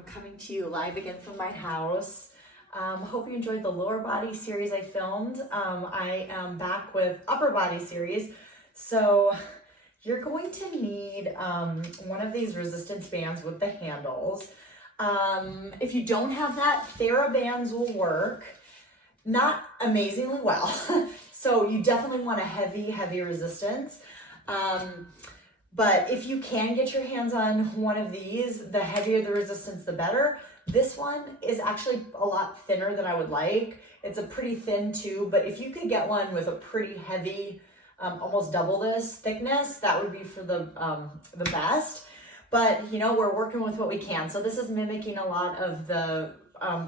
coming to you live again from my house. Hope you enjoyed the lower body series I filmed. I am back with upper body series. So you're going to need one of these resistance bands with the handles. If you don't have that, TheraBands will work. Not amazingly well. So you definitely want a heavy resistance. But if you can get your hands on one of these, the heavier the resistance, the better. This one is actually a lot thinner than I would like. It's a pretty thin tube, but if you could get one with a pretty heavy, almost double this thickness, that would be for the best. But you know, we're working with what we can. So this is mimicking a lot of the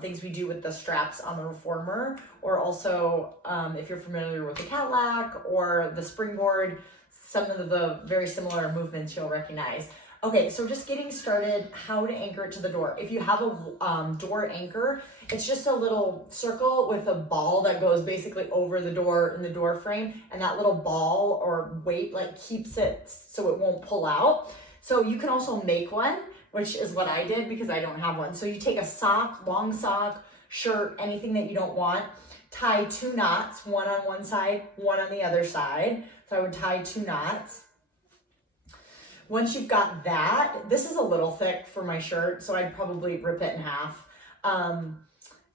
things we do with the straps on the reformer, or also if you're familiar with the Cadillac or the springboard, some of the very similar movements you'll recognize. Okay, so just getting started, how to anchor it to the door. If you have a door anchor, it's just a little circle with a ball that goes basically over the door in the door frame, and that little ball or weight like keeps it so it won't pull out. So you can also make one, which is what I did because I don't have one. So you take a sock, long sock, shirt, anything that you don't want, tie 2 knots, one on one side, one on the other side. So I would tie 2 knots. Once you've got that, this is a little thick for my shirt, so I'd probably rip it in half. And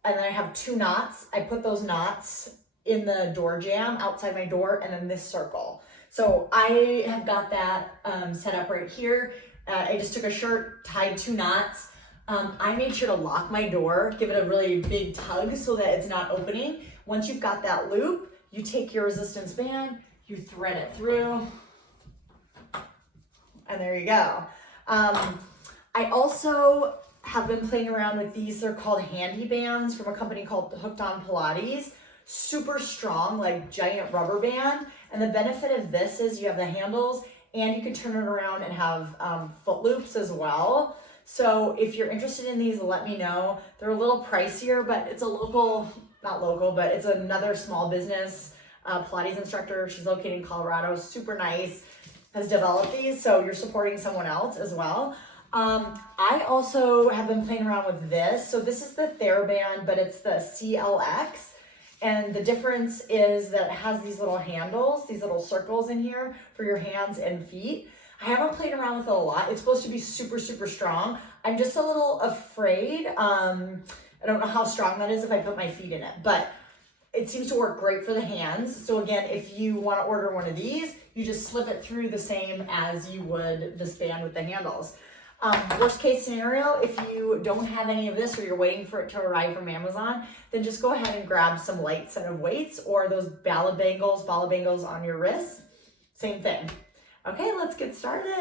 then I have 2 knots. I put those knots in the door jamb outside my door and then this circle. So I have got that set up right here. I just took a shirt, tied 2 knots. I made sure to lock my door, give it a really big tug so that it's not opening. Once you've got that loop, you take your resistance band, you thread it through, and there you go. I also have been playing around with these. They're called handy bands from a company called Hooked on Pilates. Super strong, like giant rubber band. And the benefit of this is you have the handles and you can turn it around and have foot loops as well. So if you're interested in these, let me know. They're a little pricier, but it's a local, not local, but it's another small business Pilates instructor. She's located in Colorado, super nice, has developed these. So you're supporting someone else as well. I also have been playing around with this. So this is the TheraBand, but it's the CLX. And the difference is that it has these little handles, these little circles in here for your hands and feet. I haven't played around with it a lot. It's supposed to be super strong. I'm just a little afraid. I don't know how strong that is if I put my feet in it, but it seems to work great for the hands. So again, if you want to order one of these, you just slip it through the same as you would this band with the handles. Worst case scenario, if you don't have any of this or you're waiting for it to arrive from Amazon, then just go ahead and grab some light set of weights or those bala bangles on your wrists. Same thing. Okay, let's get started.